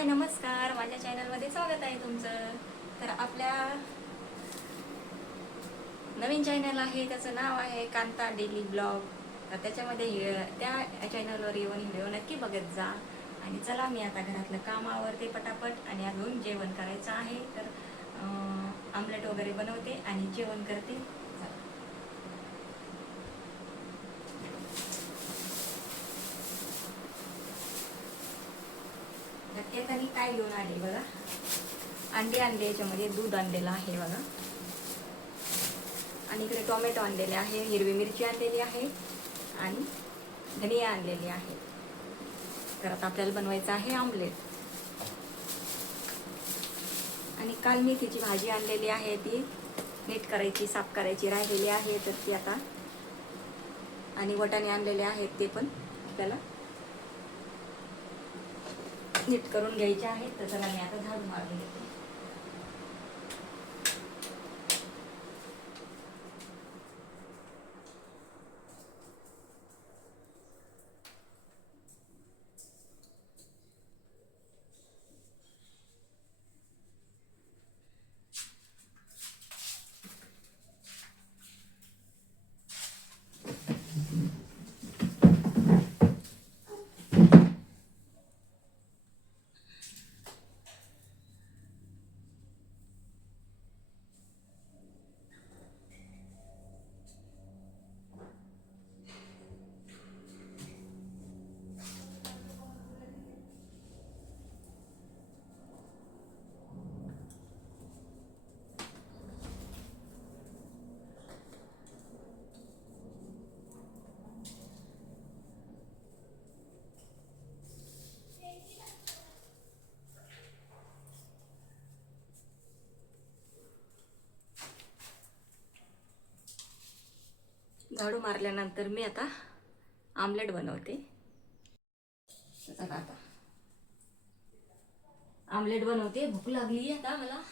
हाय नमस्कार, माझ्या चॅनलमध्ये स्वागत आहे तुमचं. तर आपल्या नवीन चॅनल आहे, त्याचं नाव आहे कांता डेली ब्लॉग. तर त्याच्यामध्ये त्या चॅनलवर येऊन व्हिडिओ नक्की बघत जा. आणि चला, मी आता घरातलं काम आवरते पटापट आणि अजून जेवण करायचं आहे. तर आमलेट वगैरे बनवते आणि जेवण करते. त्याच्यानी काय घेऊन आले बघा, अंडे आणले, याच्यामध्ये दूध आणलेलं आहे बघा. आणि इकडे टोमॅटो आणलेले आहे, हिरवी मिरची आणलेली आहे आणि धनिया आणलेली आहे. तर आता आपल्याला बनवायचं आहे आमलेट. आणि काल मेथीची भाजी आणलेली आहे, ती नीट करायची, साफ करायची राहिलेली आहे, तर ती आता. आणि वटाणे आणलेले आहेत, ते पण आपल्याला नीट करून घ्यायचे आहेत. तर चला, मी आता झाडू मारून घेते. झाडू मारल्यानंतर मी आता आमलेट बनवते. चला, आता आमलेट बनवते. भूक लागली आता मला.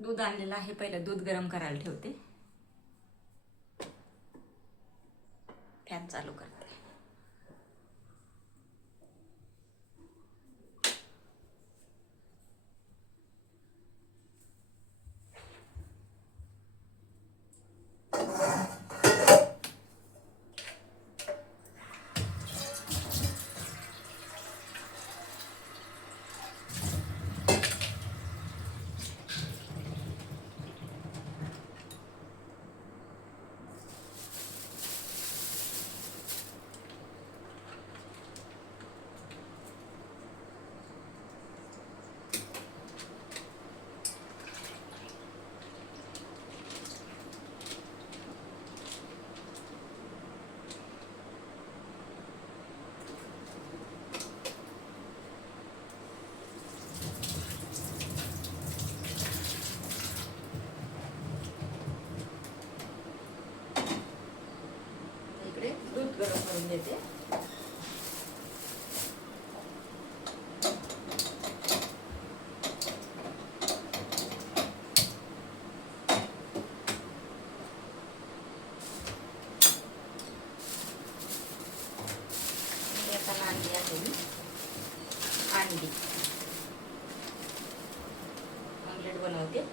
दूध आणलेलं आहे, पहिलं दूध गरम करायला ठेवते. फॅन चालू करते. दूध गरम करून घेते. आता आणली आहे मी अंडी. आमलेट बनवते.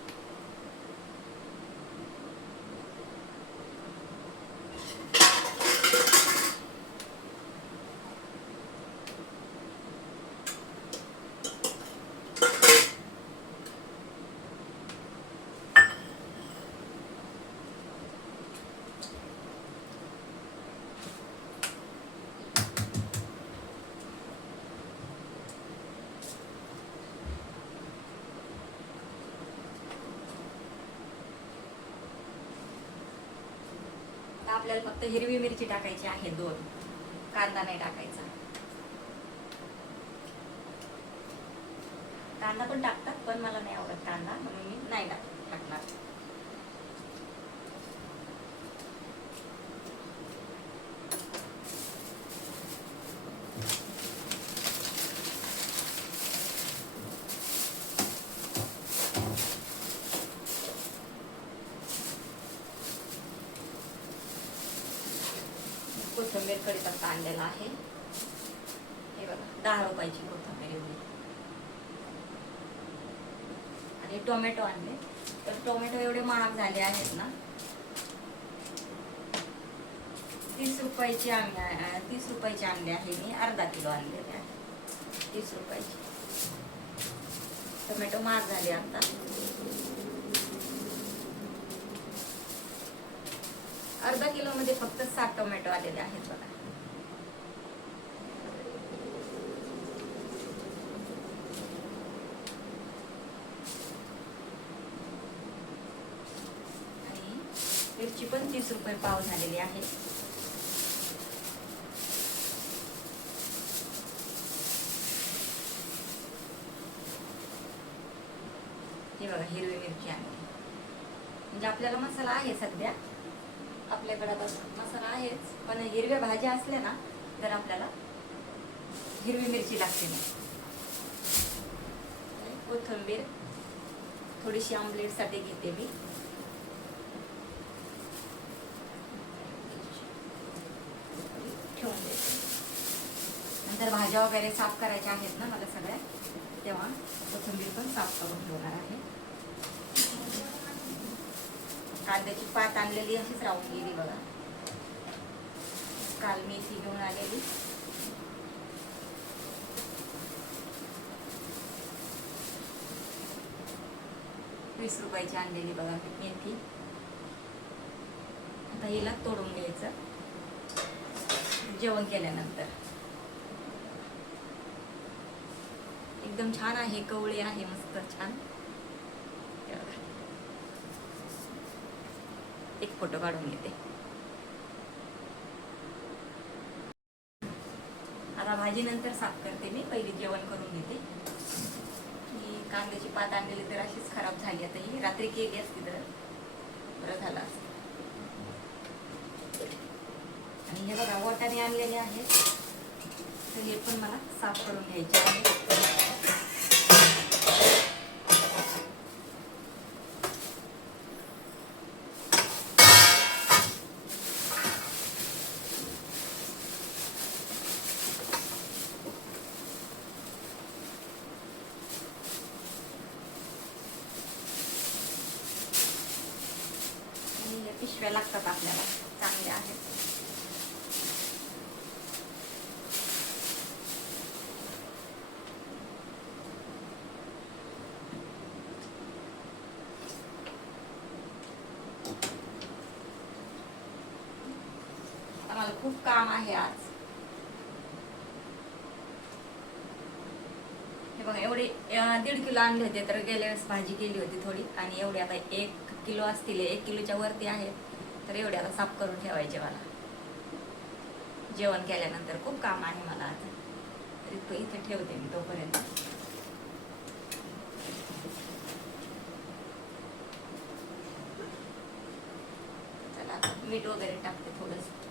आपल्याला फक्त हिरवी मिरची टाकायची आहे 2, कांदा नाही टाकायचा. कांदा पण टाकतात पण मला नाही आवडत कांदा, म्हणून मी नाही टाकणार. कोथिंबीर कढीपत्ता आणलेला आहे, हे बघा 10 रुपयाची कोथिंबीर एवढी. आणि टोमॅटो आणले, तर टोमॅटो एवढे महाग झाले आहेत ना, 30 रुपयाचे आणले आहे मी, अर्धा किलो आणलेले आहे 30 रुपयाचे. टोमॅटो महाग झाले आता. अर्धा किलो मध्ये फक्त 7 टोमॅटो आलेले आहेत बघा. आणि मिरची पण 30 रुपये पाव झालेली आहे. हे बघा हिरवी मिरची आहे, म्हणजे आपल्याला मसाला आहे सध्या आपल्याकडे मसाला आहेच, पण हिरव्या भाज्या असल्या ना तर आपल्याला हिरवी मिरची लागते ना. कोथिंबीर थोडीशी आमलेट साठी घेते मी. ठेवून देते. नंतर भाज्या वगैरे साफ करायच्या आहेत ना मला सगळ्या, तेव्हा कोथिंबीर पण साफ करून ठेवणार आहे. कांद्याची पात आणलेली अशीच राहून गेली बघा, काल मेथी घेऊन आलेली. ₹20 रुपयाची आणलेली बघा मेथी. आता हिला तोडून घ्यायचं जेवण केल्यानंतर. एकदम छान आहे, कवळी आहे मस्त छान. एक फोटो काढून घेते. आता भाजी नंतर साफ करते मी, पहिले जेवण करून घेते. ही कांद्याची पात आणलेली तर अशीच खराब झाली, आता ही रात्री केली असती तर बरं झालं असतं. आणि हे बघा वाटाणे आणलेले आहेत, तर हे पण मला साफ करून घ्यायचे आहे. पिशव्या लागतात आपल्याला, चांगल्या आहेत. आम्हाला खूप काम आहे आज. हे बघा एवढे 1.5 किलो आणले होते, तर गेल्या वेळेस भाजी केली होती थोडी, आणि एवढे आता 1 किलो असतील, 1 किलोच्या वरती आहेत, तर एवढे आता साफ करून ठेवायचे मला जेवण केल्यानंतर. खूप काम आहे मला आज, तर इथे ठेवते मी तोपर्यंत. चला मीठ वगैरे टाकते थोडंसं.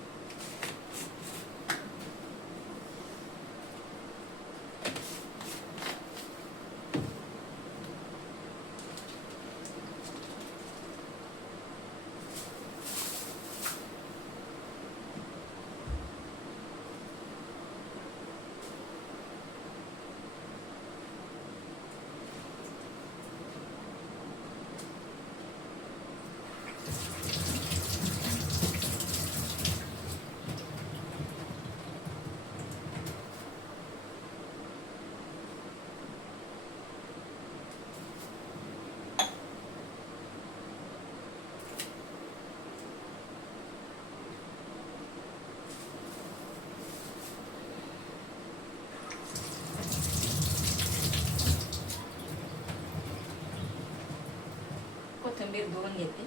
कोथिंबीर धुवून घेते.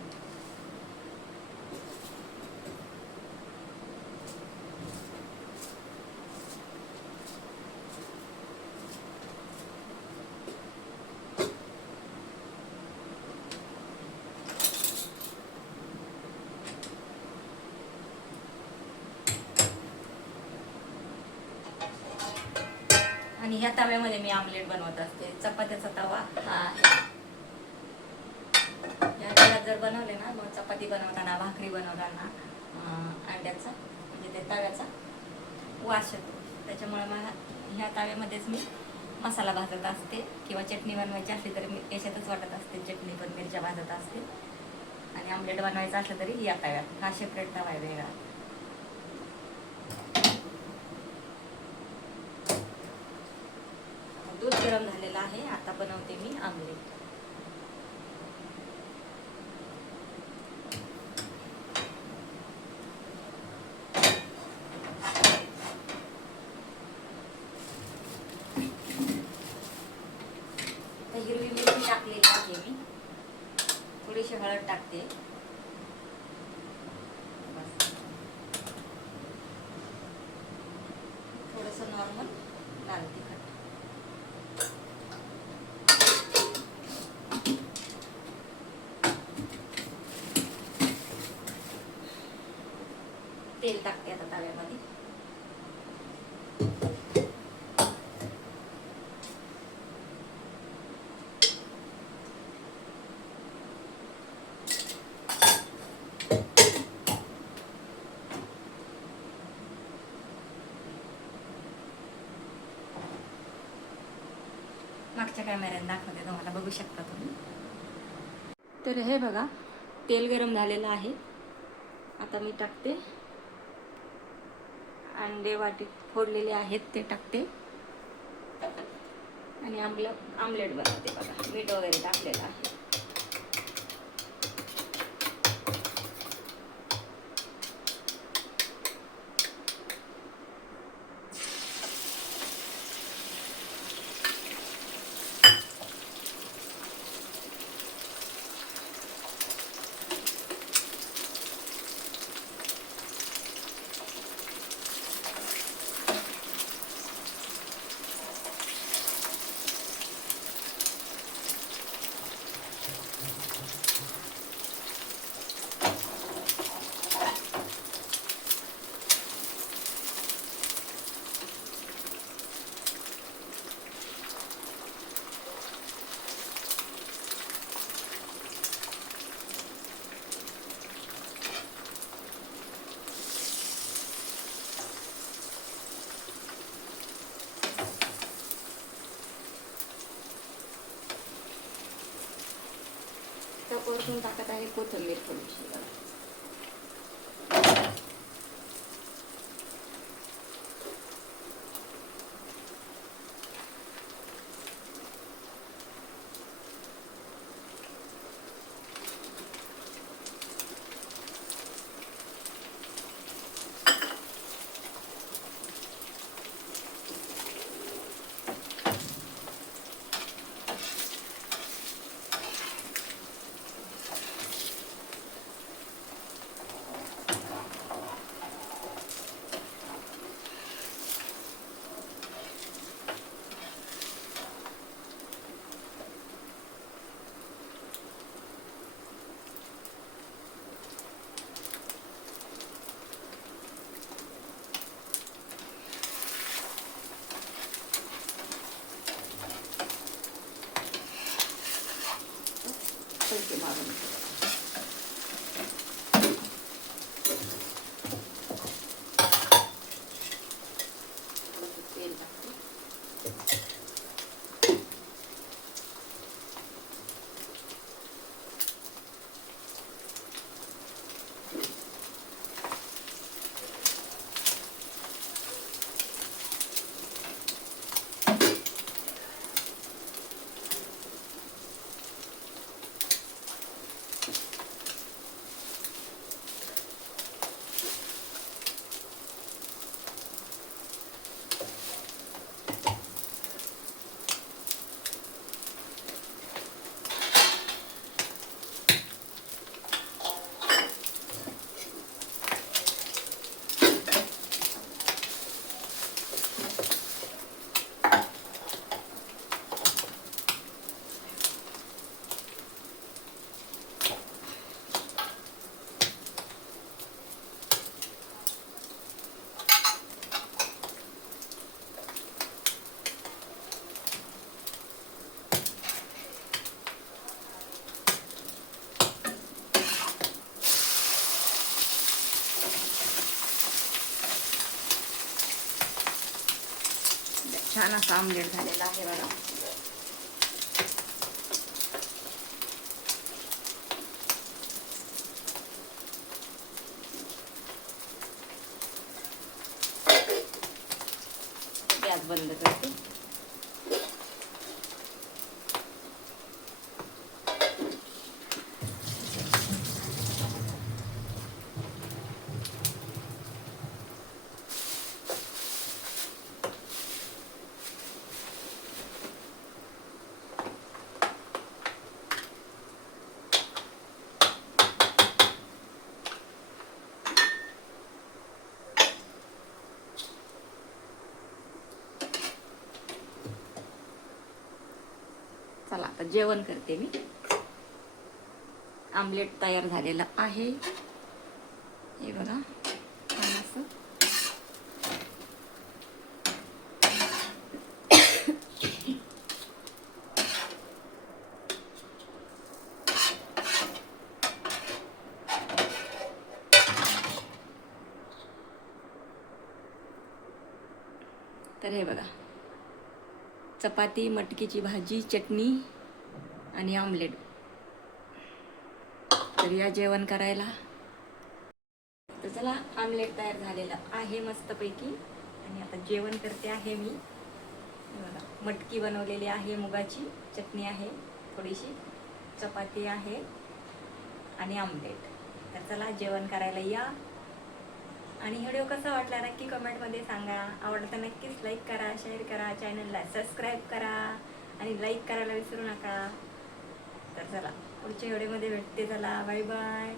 आणि ह्या तव्यामध्ये मी आमलेट बनवत असते. चपात्याचा तवा हा आहे. या तव्यात जर बनवले ना, मग चपाती बनवताना, भाकरी बनवताना अंड्याचा म्हणजे ते तव्याचा वास येतो. त्याच्यामुळे मला ह्या तव्यामध्येच मी मसाला भाजत असते, किंवा चटणी बनवायची असली तरी मी याच्यातच वाटत असते, चटणी पण मिरच्या भाजत असते. आणि आमलेट बनवायचं असलं तरी या तव्यात, हा सेपरेट तवा आहे वेगळा. दूध गरम झालेलं आहे, आता बनवते मी आमलेट. हिरवी मिरची टाकलेली आहे मी, थोडीशी हळद टाकते, थोडस नॉर्मल लाल तिखट. तेल टाकते आता तव्यामध्ये. मागच्या कॅमेऱ्यात दाखवते तुम्हाला, बघू शकता तुम्ही. तर हे बघा, तेल गरम झालेलं आहे. आता मी टाकते अंडे वाटीत फोडलेले आहेत ते टाकते, आणि आमलेट बनवते. बघा, मीठ वगैरे टाकलेलं आहे. वरतून टाकत आहे कोथिंबीर थोडीशी. छान असा आमलेट झालेला आहे बघा. गॅस बंद करते. चला आता जेवण करते मी. आमलेट तयार झालेलं आहे हे बघा. छान असं तर हे बघा, चपाती, मटकीची भाजी, चटणी आणि आमलेट. तर या जेवण करायला. तर चला, आमलेट तयार झालेलं आहे मस्तपैकी. आणि आता जेवण करते आहे मी. बघा, मटकी बनवलेली आहे, मुगाची चटणी आहे, थोडीशी चपाती आहे आणि आमलेट. तर चला जेवण करायला या. आणि व्हिडिओ कसा वाटला नक्की कमेंटमध्ये सांगा. आवडलं तर नक्कीच लाईक करा, शेअर करा, चॅनलला सबस्क्राईब करा आणि लाईक करायला विसरू नका. तर चला पुढच्या व्हिडिओमध्ये भेटते. चला, बाय बाय.